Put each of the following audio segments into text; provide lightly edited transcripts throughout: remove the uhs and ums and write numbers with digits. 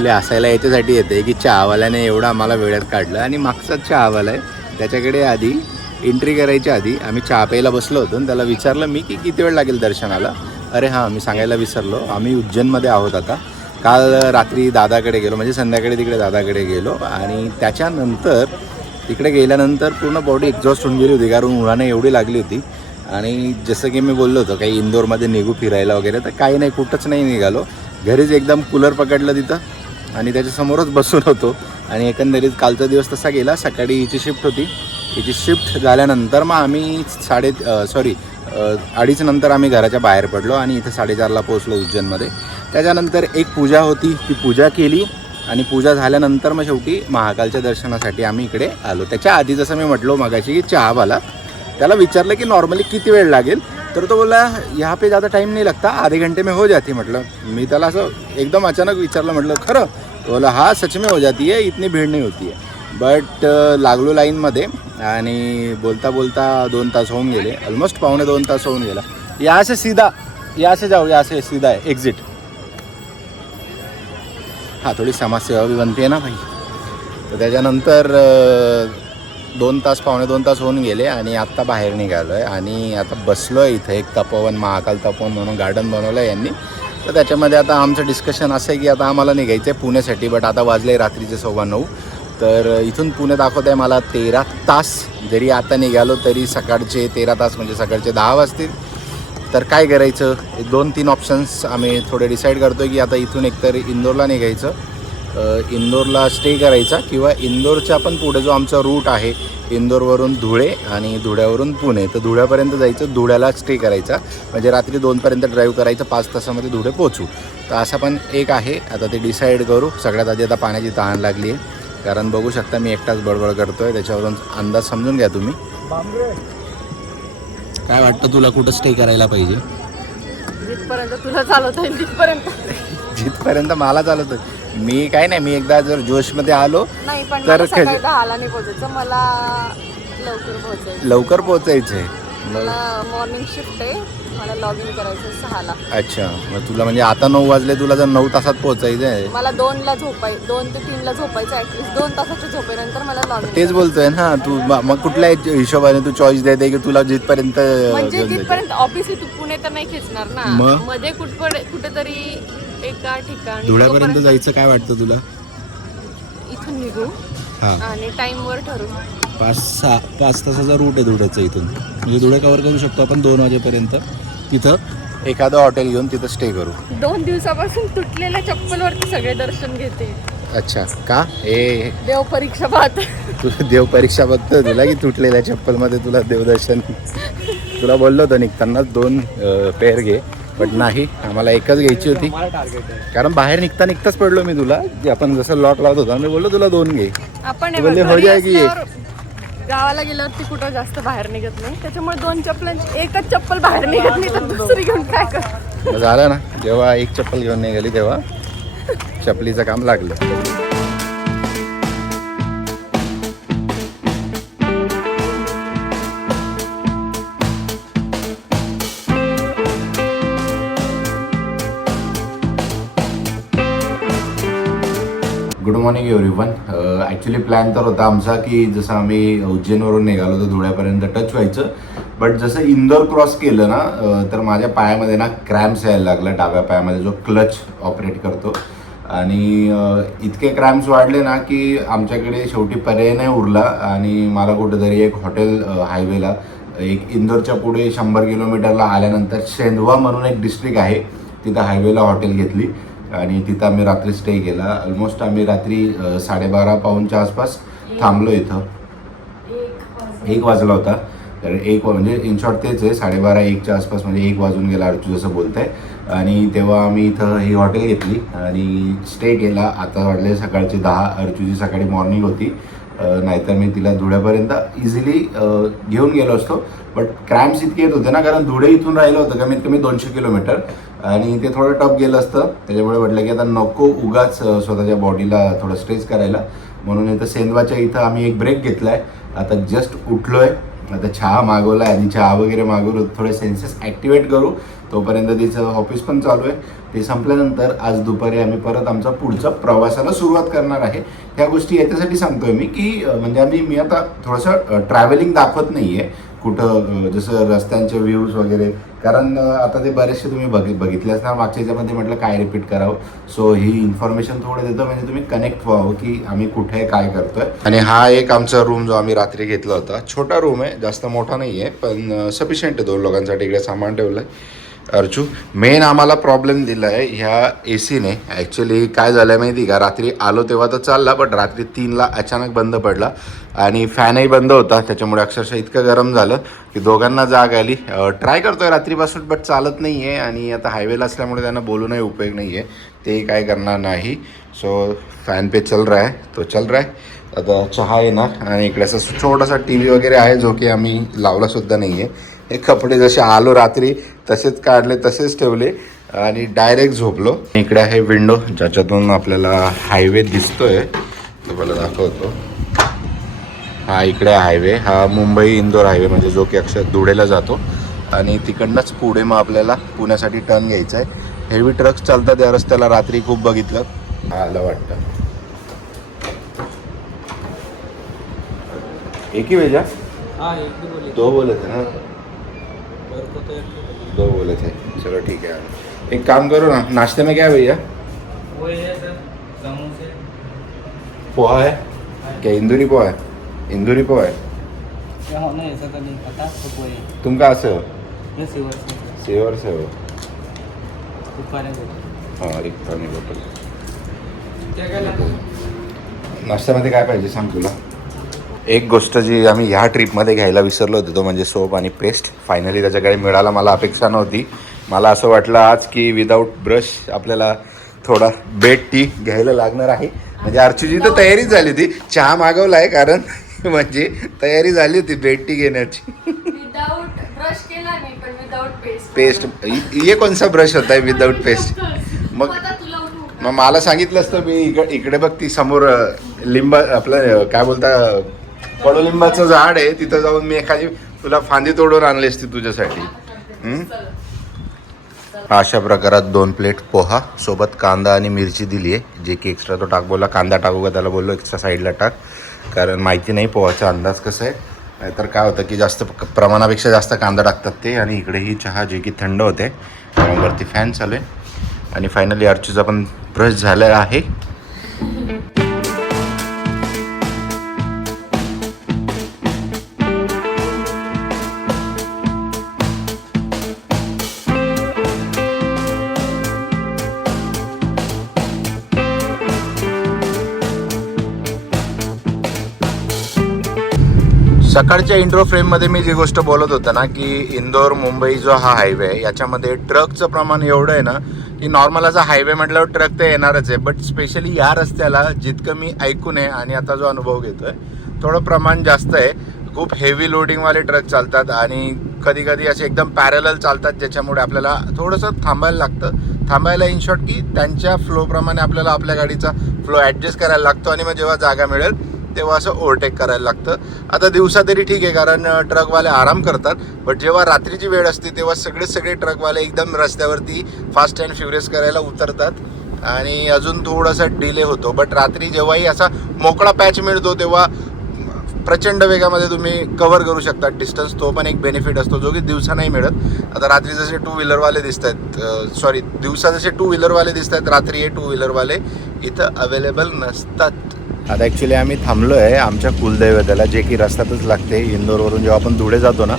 Actually असायला याच्यासाठी येते की चहावाल्याने एवढं आम्हाला वेळात काढलं आणि मागचाच चहावाला आहे त्याच्याकडे आधी एंट्री करायच्या आधी आम्ही चहा प्यायला बसलो होतो आणि त्याला विचारलं मी की किती वेळ लागेल दर्शनाला. अरे हां मी सांगायला विसरलो, आम्ही उज्जैनमध्ये आहोत आता. काल रात्री दादाकडे गेलो, म्हणजे संध्याकाळी तिकडे दादाकडे गेलो आणि त्याच्यानंतर तिकडे गेल्यानंतर पूर्ण बॉडी एक्झॉस्ट होऊन गेली होती कारण उन्हाने एवढी लागली होती. आणि जसं की मी बोललो होतो काही इंदोरमध्ये निघू फिरायला वगैरे, तर काही नाही, कुठंच नाही निघालो. घरीच एकदम कूलर पकडलं तिथं आणि त्याच्यासमोरच बसून होतो. आणि एकंदरीत कालचा दिवस तसा गेला. सकाळी हिची शिफ्ट होती, हिची शिफ्ट झाल्यानंतर मग आम्ही 2:30 नंतर आम्ही घराच्या बाहेर पडलो आणि इथं 4:30ला पोहोचलो उज्जैनमध्ये. त्याच्यानंतर एक पूजा होती, ती पूजा केली आणि पूजा झाल्यानंतर मग शेवटी महाकालच्या दर्शनासाठी आम्ही इकडे आलो. त्याच्या आधी जसं मी म्हटलो मगाशी की चहावाला, त्याला विचारलं की नॉर्मली किती वेळ लागेल, तर तो बोला यहाँ पे ज़्यादा टाइम नहीं लगता, आधे घंटे में हो जाती. म्हटलं, मी त्याला असं एकदम अचानक विचारलं, म्हटलं खरं? तो बोला हाँ सच में हो जाती है, इतनी भीड़ नहीं होती है. बट लागलो लाईनमध्ये आणि बोलता बोलता 2 तास होऊन गेले, ऑलमोस्ट 1.25-2 तास होऊन गेला. यहाँ से जाओ, यहाँ से सीधा है एक्झिट. हाँ थोडी समाजसेवा भी बनते ना भाई. तर त्याच्यानंतर 2-2.25 तास होऊन गेले आणि आत्ता बाहेर निघालो आहे आणि आता बसलो आहे इथं. एक तपोवन, महाकाल तपोवन म्हणून गार्डन बनवलं आहे यांनी. तर त्याच्यामध्ये आता आमचं डिस्कशन असं आहे की आता आम्हाला निघायचं आहे पुण्यासाठी. बट आता वाजले रात्रीचे 9:15. तर इथून पुणे दाखवत आहे मला 13 तास. जरी आता निघालो तरी सकाळचे 13 तास म्हणजे सकाळचे 10 वाजतील. तर काय करायचं, 2-3 ऑप्शन्स आम्ही थोडे डिसाईड करतो आहे की आता इथून एकतर इंदोरला निघायचं, इंदोरला स्टे करायचा, किंवा इंदोरच्या पण पुढे जो आमचा रूट आहे इंदोरवरून धुळे आणि धुळ्यावरून पुणे, तर धुळ्यापर्यंत जायचं, धुळ्याला स्टे करायचा, म्हणजे रात्री 2पर्यंत ड्राईव्ह करायचं, 5 तासामध्ये धुळे पोचू. तर असा पण एक आहे. आता ते डिसाईड करू. सगळ्यात आधी आता पाण्याची तहान लागली आहे कारण बघू शकता मी एकटाच बडबड करतो आहे, त्याच्यावरून अंदाज समजून घ्या तुम्ही. काय वाटतं तुला कुठं स्टे करायला पाहिजे? जिथपर्यंत तुला चालवता येईल तिथपर्यंत. जिथपर्यंत मला चालवतं. मी काय नाही, मी एकदा जर जोशमध्ये आलो नाही पण तर सकाळी 10ला नाही पोहोचायचं, मला लवकर पोहोचायचं आहे. मला मॉर्निंग शिफ्ट आहे, मला लॉग इन करायचं 6ला. अच्छा, मग तुला म्हणजे आता 9 वाजले, तुला जर 9 तासात पोहोचायचं आहे. मला 2 ते 3ला झोपायचं, ॲटलिस्ट 2 तासाच्या झोपेनंतर मला लॉग इन. तेच बोलतोय ना तू. मग कुठल्या हिशोबाने तू चॉईस देते की तुला जिथपर्यंत म्हणजे जिथपर्यंत ऑब्विसली तू पुणे तर नाही खेचणार ना, मध्ये कुठेतरी एका ठिकाणी धुळ्यापर्यंत जायचं. काय वाटतं तुला? इथून निघू आणि टाइमवर ठरवू. 5 तासाचा रूट आहे धुळ्याचा इथून, म्हणजे धुळे कव्हर करू शकतो आपण 2 वाजेपर्यंत. तिथं एखादं हॉटेल घेऊन तिथं स्टे करू. 2 दिवसापासून तुटलेल्या चप्पलवरती सगळे दर्शन घेते. अच्छा का? देव परीक्षा पाहत. तू देव परीक्षा बघतोय तुला की तुटलेल्या चप्पलमध्ये तुला देवदर्शन? तुला बोललो होतं निघताना 2 पेअर घे, बट नाही, आम्हाला एकच घ्यायची होती कारण बाहेर निघताच पडलो मी तुला. आपण जसं लॉक लावत होतो मी बोललो तुला 2 घे. आपण हो जाएगी. गावाला गेल्यावरती कुठं जास्त बाहेर निघत नाही, त्याच्यामुळे 2 चप्पलांची एकच चप्पल बाहेर निघत नाही तर दुसरी घेऊन काय कर. झालं ना, जेव्हा एक चप्पल घेऊन निघाली तेव्हा चपलीचं काम लागलं. Good morning everyone. Actually plan तर होता आमचा की जसं आम्ही उज्जैनवरून निघालो तर धुळ्यापर्यंत टच व्हायचं. बट जसं इंदोर क्रॉस केलं ना तर माझ्या पायामध्ये ना क्रॅम्प्स यायला लागला, डाव्या पायामध्ये जो क्लच ऑपरेट करतो. आणि इतके क्रॅम्प्स वाढले ना की आमच्याकडे शेवटी पर्याय नाही उरला आणि मला कुठेतरी एक हॉटेल हायवेला, एक इंदोरच्या पुढे 100 किलोमीटरला आल्यानंतर शेंदवा म्हणून एक डिस्ट्रिक्ट आहे, तिथं हायवेला हॉटेल घेतली आणि तिथं आम्ही रात्री स्टे केला. ऑलमोस्ट आम्ही रात्री 12:30-पाऊणच्या आसपास थांबलो. इथं 1 वाजला होता. तर 1 म्हणजे इन शॉर्ट तेच आहे, 12:30-1च्या आसपास, म्हणजे 1 वाजून गेला अर्जू जसं बोलत आहे. आणि तेव्हा आम्ही इथं ही हॉटेल घेतली आणि स्टे केला. आता वाजले सकाळचे 10. अर्जूची सकाळी मॉर्निंग होती, नाहीतर मी तिला धुळ्यापर्यंत इझिली घेऊन गेलो असतो. बट क्रॅम्प्स इतके येत होते ना, कारण धुळे इथून राहिलं होतं कमीत कमी 200 किलोमीटर आणि ते थोडं टफ गेलं असतं. त्याच्यामुळे म्हटलं की आता नको उगाच स्वतःच्या बॉडीला थोडं स्ट्रेच करायला, म्हणून इथं सेंदवाच्या इथं आम्ही एक ब्रेक घेतला आहे. आता जस्ट उठलो आहे, आता चहा मागवला आहे आणि चहा वगैरे मागवू, थोडे सेन्सेस ॲक्टिवेट करू तोपर्यंत तिचं ऑफिस पण चालू आहे. ते संपल्यानंतर आज दुपारी आम्ही परत आमचा पुढचा प्रवासाला सुरुवात करणार आहे. ह्या गोष्टी याच्यासाठी सांगतोय मी की म्हणजे मी आता थोडंसं ट्रॅव्हलिंग दाखवत नाही आहे कुठं, जसं रस्त्यांचे व्ह्यूज वगैरे, कारण आता ते बरेचसे तुम्ही बघितले असणार मागच्या याच्यामध्ये, म्हटलं काय रिपीट करावं. सो ही इन्फॉर्मेशन थोडं देतो म्हणजे तुम्ही कनेक्ट व्हावं की आम्ही कुठे काय करतोय. आणि हा एक आमचा रूम जो आम्ही रात्री घेतला होता, छोटा रूम आहे, जास्त मोठा नाही आहे, पण सफिशियंट आहे 2 लोकांसाठी. इकडे सामान ठेवलं आहे. अर्चू मेन आम्हाला प्रॉब्लेम दिला आहे ह्या एसीने. ॲक्च्युली काय झालं आहे माहिती का, रात्री आलो तेव्हा तर चालला, बट रात्री 3ला अचानक बंद पडला आणि फॅनही बंद होता. त्याच्यामुळे अक्षरशः इतकं गरम झालं की दोघांना जाग आली. ट्राय करतोय रात्रीपासून बट चालत नाही आहे, आणि आता हायवेला असल्यामुळे त्यांना बोलूनही उपयोग नाही आहे, ते काय करणार नाही. सो फॅन पे चल रहा है, तो चल रहा है. आता चहा येणार आणि इकडे असं छोटासा TV वगैरे आहे जो की आम्ही लावलासुद्धा नाही आहे. हे कपडे जसे आलो रात्री तसेच काढले तसेच ठेवले आणि डायरेक्ट झोपलो. इकडे आहे विंडो ज्याच्यातून आपल्याला हायवे दिसतोय, तो मला दाखवतो. हा इकडे हायवे, हा मुंबई इंदोर हायवे, म्हणजे जो की अक्षर धुळेला जातो, आणि तिकडनंच पुढे मग आपल्याला पुण्यासाठी टर्न घ्यायचा आहे. हेवी ट्रक्स चालतात या रस्त्याला, रात्री खूप बघितलं. आलं वाटतं. एक ही भेजा? हाँ एक भी बोले 2 बोले थे ना, और को तो एक 2 बोले थे. चलो ठीक है. एक काम करो ना, नाश्ते में क्या है भैया? वो है सर समोसे पोहा है क्या? इंदूरी पोहा है? इंदूरी पोहा है. क्या होना ऐसा तो नहीं पता तो कोई तुम कहाँ से हो? ये सिवर से सेवर से हो. ऊपर है वो हां, एक पाणी बॉटल. क्या कहना नाश्त्यामध्ये काय पाहिजे सांग तुला. एक गोष्ट जी आम्ही ह्या ट्रिपमध्ये घ्यायला विसरलो होतो तो म्हणजे सोप आणि पेस्ट. फायनली त्याच्याकडे मिळाला. मला अपेक्षा नव्हती. मला असं वाटलं आज की विदाऊट ब्रश आपल्याला थोडा बेड टी घ्यायला लागणार आहे. म्हणजे अर्चूची तर तयारीच झाली होती. चहा मागवला आहे कारण म्हणजे तयारी झाली होती बेड टी घेण्याची. विदाउट ब्रश केला नाही पण विदाउट पेस्ट ये कोणसा ब्रश होता है विदाऊट पेस्ट. मग मग मला सांगितलं असतं मी इकडे बघ ती समोर लिंब आपलं काय बोलता कडुलिंबाचं झाड आहे, तिथं जाऊन मी एखादी तुला फांदी तोडून आणली असती तुझ्यासाठी. अशा प्रकारात 2 प्लेट पोहा सोबत कांदा आणि मिरची दिली आहे. जे की एक्स्ट्रा तो टाक बोलला. कांदा टाकू का त्याला बोललो एक्स्ट्रा साईडला टाक, कारण माहिती नाही पोहाचा अंदाज कसा आहे. नाहीतर काय होतं की जास्त प्रमाणापेक्षा जास्त कांदा टाकतात ते. आणि इकडे ही चहा जे की थंड होते, वरती फॅन चालू आहे. आणि फायनली अर्चूचा पण ब्रश झालेला आहे. सकाळच्या इंट्रो फ्रेममध्ये मी जी गोष्ट बोलत होतो ना की इंदोर मुंबई जो हा हायवे आहे याच्यामध्ये ट्रकचं प्रमाण एवढं आहे ना की नॉर्मल असा हायवे म्हटल्यावर ट्रक तर येणारच आहे, बट स्पेशली या रस्त्याला जितकं मी ऐकून आहे आणि आता जो अनुभव घेतो आहे थोडं प्रमाण जास्त आहे. खूप हेवी लोडिंगवाले ट्रक चालतात आणि कधी कधी असे एकदम पॅरलल चालतात, ज्याच्यामुळे आपल्याला थोडंसं थांबायला लागतं. थांबायला इन शॉर्ट की त्यांच्या फ्लोप्रमाणे आपल्याला आपल्या गाडीचा फ्लो ॲडजस्ट करायला लागतो आणि मग जेव्हा जागा मिळेल तेव्हा असं ओव्हरटेक करायला लागतं. आता दिवसा तरी ठीक आहे कारण ट्रकवाले आराम करतात, बट जेव्हा रात्रीची वेळ असते तेव्हा सगळे ट्रकवाले एकदम रस्त्यावरती फास्ट अँड फ्युरियस करायला उतरतात आणि अजून थोडासा डिले होतो. बट रात्री जेव्हाही असा मोकळा पॅच मिळतो तेव्हा प्रचंड वेगामध्ये तुम्ही कव्हर करू शकता डिस्टन्स. तो पण एक बेनिफिट असतो जो की दिवसा नाही मिळत. आता रात्री जसे 2 व्हीलरवाले दिसत आहेत, दिवसा जसे 2 व्हीलरवाले दिसत आहेत, रात्री हे 2 व्हीलरवाले इथं अवेलेबल नसतात. आता ॲक्च्युली आम्ही थांबलो आहे आमच्या कुलदैवताला, जे की रस्त्यातच लागते. इंदोरवरून जेव्हा आपण धुळे जातो ना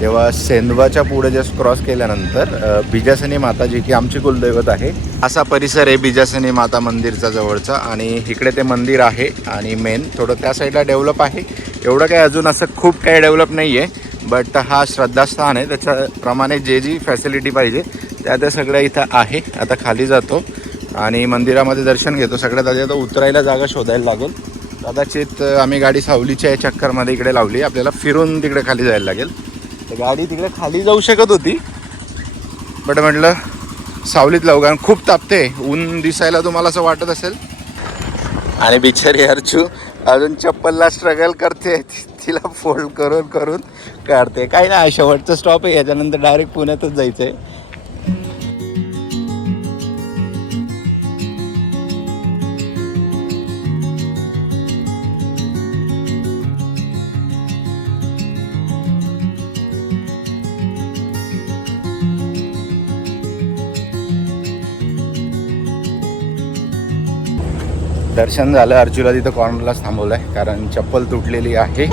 तेव्हा सेंधवाच्या पुढे जस्ट क्रॉस केल्यानंतर बिजासनी माता जी की आमची कुलदैवत आहे, असा परिसर आहे बिजासनी माता मंदिरचा जवळचा. आणि इकडे ते मंदिर आहे आणि मेन थोडं त्या साईडला डेव्हलप आहे. एवढं काही अजून असं खूप काही डेव्हलप नाही आहे, बट हा श्रद्धास्थान आहे. त्याच्याप्रमाणे जी फॅसिलिटी पाहिजे त्या सगळ्या इथं आहे. आता खाली जातो आणि मंदिरामध्ये दर्शन घेतो. सगळ्यात आधी आता उतरायला जागा शोधायला लागेल. कदाचित आम्ही गाडी सावलीच्या चक्करमध्ये इकडे लावली, आपल्याला फिरून तिकडे खाली जायला लागेल. तर गाडी तिकडे खाली जाऊ शकत होती, बट म्हटलं सावलीत लावू कारण खूप तापते. ऊन दिसायला तुम्हाला असं वाटत असेल. आणि बिचारी अर्चू अजून चप्पलला स्ट्रगल करते, तिला फोल्ड करून काढते. काही नाही, शेवटचं स्टॉप आहे, याच्यानंतर डायरेक्ट पुण्यातच जायचं आहे. दर्शन झालं. अर्जुला तिथं कॉर्नरलाच थांबवलं आहे कारण चप्पल तुटलेली आहे.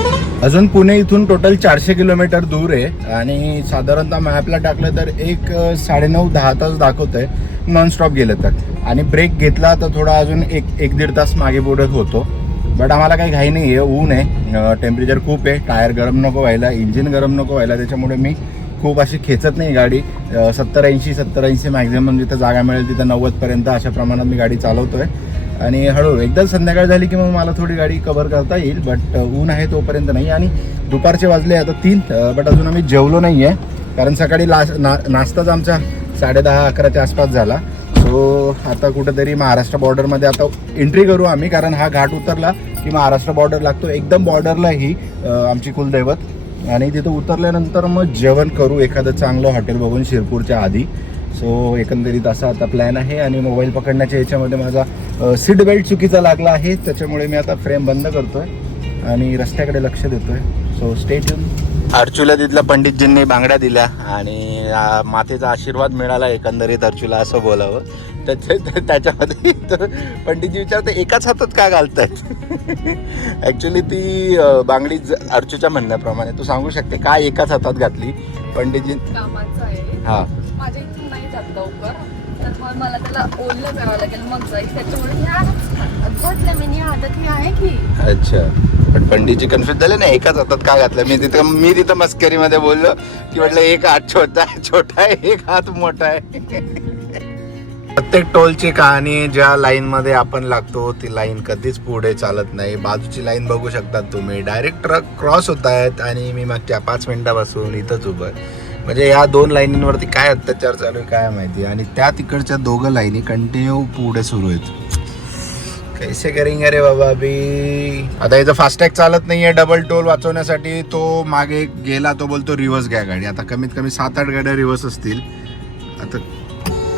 अजून पुणे इथून टोटल 400 किलोमीटर दूर आहे आणि साधारणतः मॅपला टाकलं तर एक 9:30-10 तास दाखवत आहे नॉनस्टॉप गेलं तर. आणि ब्रेक घेतला तर थोडा अजून एक दीड तास मागे पुढे होतो. बट आम्हाला काही घाई नाही आहे, ऊन आहे, टेम्परेचर खूप आहे, टायर गरम नको व्हायला, इंजिन गरम नको व्हायला, त्याच्यामुळे मी खूप अशी खेचत नाही गाडी. 70-80 मॅक्झिमम जिथं जागा मिळेल तिथं 90पर्यंत अशा प्रमाणात मी गाडी चालवतो आहे. आणि हळूहळू एकदा संध्याकाळ झाली की मग मला थोडी गाडी कव्हर करता येईल. बट ऊन आहे तोपर्यंत नाही. आणि दुपारचे वाजले आता 3, बट अजून आम्ही जेवलो नाही आहे कारण सकाळी नाश्ताच आमचा 10:30-11च्या आसपास झाला. सो आता कुठंतरी महाराष्ट्र बॉर्डरमध्ये आता एंट्री करू आम्ही कारण हा घाट उतरला की महाराष्ट्र बॉर्डर लागतो. एकदम बॉर्डरला ही आमची कुलदैवत. आणि तिथं उतरल्यानंतर मग जेवण करू एखादं चांगलं हॉटेल बघून शिरपूरच्या आधी. सो एकंदरीत असा आता प्लॅन आहे. आणि मोबाईल पकडण्याच्या याच्यामध्ये माझा सीट बेल्ट चुकीचा लागला आहे, त्याच्यामुळे मी आता फ्रेम बंद करतोय आणि रस्त्याकडे लक्ष देतोय. So stay tune. अर्चूला तिथल्या पंडितजींनी बांगड्या दिल्या आणि मातेचा आशीर्वाद मिळाला एकंदरीत अर्चूला असं बोलावं. त्याच्यामध्ये तर पंडितजी विचारते एकाच हातात का घालतात. ॲक्च्युली ती बांगडी अर्चूच्या म्हणण्याप्रमाणे तू सांगू शकते का एकाच हातात घातली. पंडितजी कामाचं आहे, हां माझ्या इथून नाही जात लवकर, तर मग मला त्याला ओलं करावं लागेल मग जाईल. त्याच्यामुळे मी हातात ही आहे की. अच्छा, पण पंडितजी कन्फ्युज झाले ना एकाच हातात का घातलं. मी तिथं मस्करीमध्ये बोललो की म्हटलं एक हात छोटा आहे, एक हात मोठा आहे. प्रत्येक टोलची कहाणी, ज्या लाईनमध्ये आपण लागतो ती लाईन कधीच पुढे चालत नाही. बाजूची लाईन बघू शकतात तुम्ही, डायरेक्ट ट्रक क्रॉस होत आहेत आणि मी मागच्या 5 मिनिटापासून इथंच उभं आहे. म्हणजे या 2 लाईनींवरती काय अत्याचार चालू आहे काय माहिती. आणि त्या तिकडच्या 2 लाईनी कंटिन्यू पुढे सुरू आहेत. कैसे करेंगे रे बाबा अभी. आता इथं फास्टॅग चालत नाहीये. डबल टोल वाचवण्यासाठी तो मागे गेला, तो बोलतो रिव्हर्स घ्या गाडी. आता कमीत कमी 7-8 गाड्या रिव्हर्स असतील. आता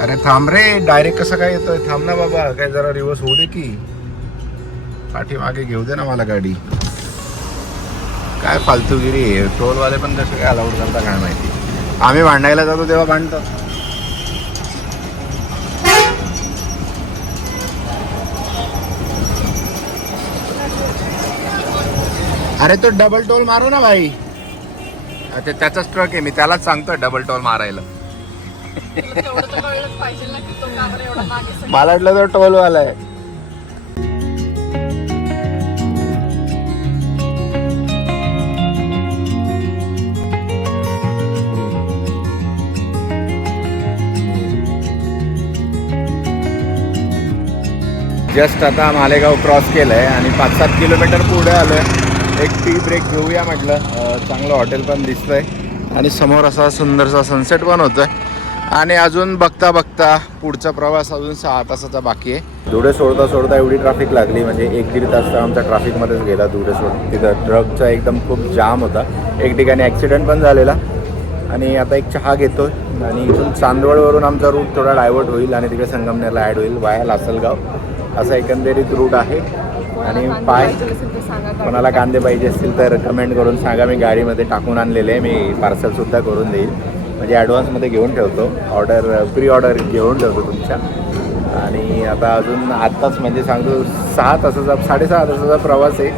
अरे थांब रे, डायरेक्ट कसं काय येतोय. थांब ना बाबा, काय जरा रिव्हर्स होऊ दे की. पाठी मागे घेऊ दे ना मला गाडी. काय फालतूगिरी आहे. टोलवाले पण कसं काय अलाउड करता काय माहिती. आम्ही भांडायला जातो तेव्हा भांडतात. अरे तो डबल टोल मारू ना भाई. अच्छा त्याचाच ट्रक आहे, मी त्यालाच सांगतोय डबल टोल मारायला. मला वाटलं तो टोलवाला आहे. जस्ट आता मालेगाव क्रॉस केलंय आणि 5-7 किलोमीटर पुढे आलोय. एक टी ब्रेक घेऊया म्हटलं. चांगलं हॉटेल पण दिसतंय आणि समोर असा सुंदरसा सनसेट पण होतोय. आणि अजून बघता बघता पुढचा प्रवास अजून 6 तासाचा बाकी आहे. धुळे सोडता एवढी ट्रॅफिक लागली, म्हणजे 1-1.5 तास तर आमचा ट्रॅफिकमध्येच गेला. धुळे तिथं ट्रकचा एकदम खूप जाम होता. एक ठिकाणी ॲक्सिडेंट पण झालेला. आणि आता एक चहा घेतोय आणि इथून चांदवडवरून आमचा रूट थोडा डायव्हर्ट होईल आणि तिकडे संगमनेरला ॲड होईल वाया लासलगाव. असा एकंदरीत रूट आहे. आणि कोणाला कांदे पाहिजे असतील तर कमेंट करून सांगा. मी गाडीमध्ये टाकून आणलेले आहे. मी पार्सलसुद्धा करून देईल, म्हणजे ॲडव्हान्समध्ये घेऊन ठेवतो. प्री ऑर्डर घेऊन ठेवतो तुमच्या. आणि आता अजून आत्ताच म्हणजे सांगतो 6.5 तासाचा प्रवास आहे.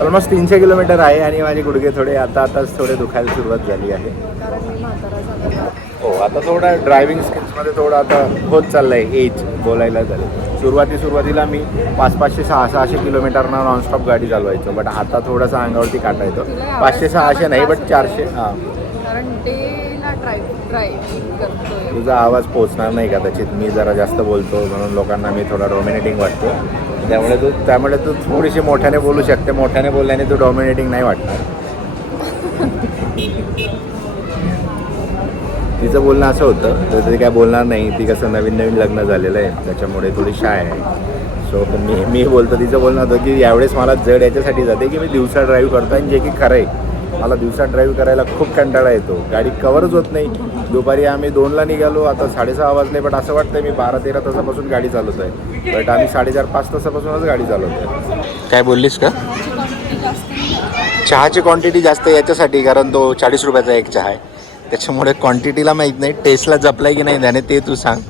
ऑलमोस्ट 300 किलोमीटर आहे. आणि माझे गुडघे थोडे आताच थोडे दुखायला सुरुवात झाली आहे. हो, आता थोडा ड्रायव्हिंग स्किल्समध्ये थोडं आता होत चाललं आहे एज बोलायला झालं. सुरुवातीला मी 500-600 किलोमीटरना नॉनस्टॉप गाडी चालवायचो. बट आता थोडासा अंगावरती काटा येतो. 500-600 नाही, बट 400. हां, तुझा आवाज पोचणार नाही कदाचित. मी जरा जास्त बोलतो म्हणून लोकांना मी थोडा डॉमिनेटिंग वाटतो. त्यामुळे तू थोडीशी मोठ्याने बोलू शकते. मोठ्याने बोलल्याने तू डॉमिनेटिंग नाही वाटणार. तिचं बोलणं असं होतं तर ती काय बोलणार नाही. ती कसं नवीन लग्न झालेलं आहे त्याच्यामुळे थोडी शाय आहे. सो मी बोलतो. तिचं बोलणं होतं की यावेळेस मला जड याच्यासाठी जाते की मी दिवसा ड्राईव्ह करतो. आणि जे की खरं आहे, मला दिवसा ड्राईव्ह करायला खूप कंटाळा येतो. गाडी कवरच होत नाही. दुपारी आम्ही 2ला निघालो, आता 6:30 वाजले. बट असं वाटतं मी 12-13 तासापासून गाडी चालवतो आहे. बट आम्ही 4.5-5 तासापासूनच गाडी चालवतो आहे. काय बोललीस का? चहाची क्वांटिटी जास्त याच्यासाठी कारण तो 40 रुपयाचा एक चहा आहे, त्याच्यामुळे क्वांटिटीला माहीत नाही. टेस्टला जपलाय की नाही त्याने ते तू सांग.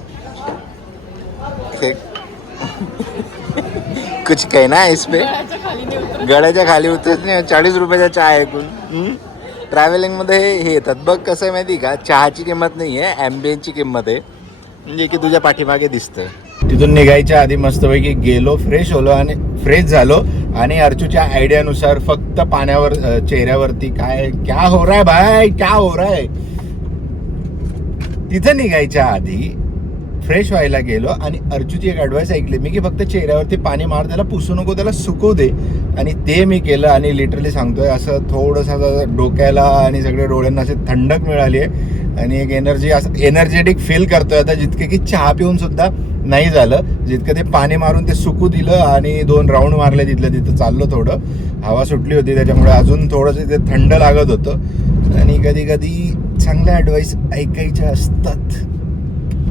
कुछ कहना है इस पे? गळ्याच्या खाली नाही उतरत. गड्याच्या खाली उतरत नाही. 40 रुपयाचा चहा ऐकून ट्रॅव्हलिंगमध्ये हे येतात. बघ कसं आहे माहिती का, चहाची किंमत नाही आहे, ॲम्बियनची किंमत आहे. म्हणजे की तुझ्या पाठीमागे दिसतं. तिथून निघायच्या आधी मस्तपैकी गेलो, फ्रेश झालो आणि अर्चूच्या आयडियानुसार फक्त पाण्यावर चेहऱ्यावरती क्या हो रहा है भाई, क्या हो रहा है, तिथं निघायच्या आधी फ्रेश व्हायला गेलो आणि अर्चूची एक ॲडवाईस ऐकली मी की फक्त चेहऱ्यावरती पाणी मार, त्याला पुसू नको, त्याला सुकवू दे. आणि ते मी केलं आणि लिटरली सांगतोय असं थोडंसं डोक्याला आणि सगळ्या डोळ्यांना अशी थंडक मिळाली आहे आणि एक एनर्जेटिक फील करतोय आता. जितके की चहा पिऊन सुद्धा नाही झालं, जितकं ते पाणी मारून ते सुकू दिलं आणि 2 राऊंड मारले तिथल्या तिथं. चाललो, थोडं हवा सुटली होती त्याच्यामुळे अजून थोडंसं ते थंड लागत होतं. आणि कधी कधी चांगल्या ॲडवाईस ऐकायच्या असतात,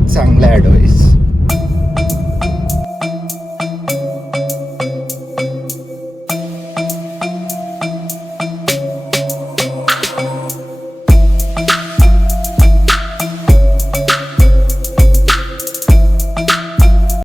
चांगल्या ॲडवाईस.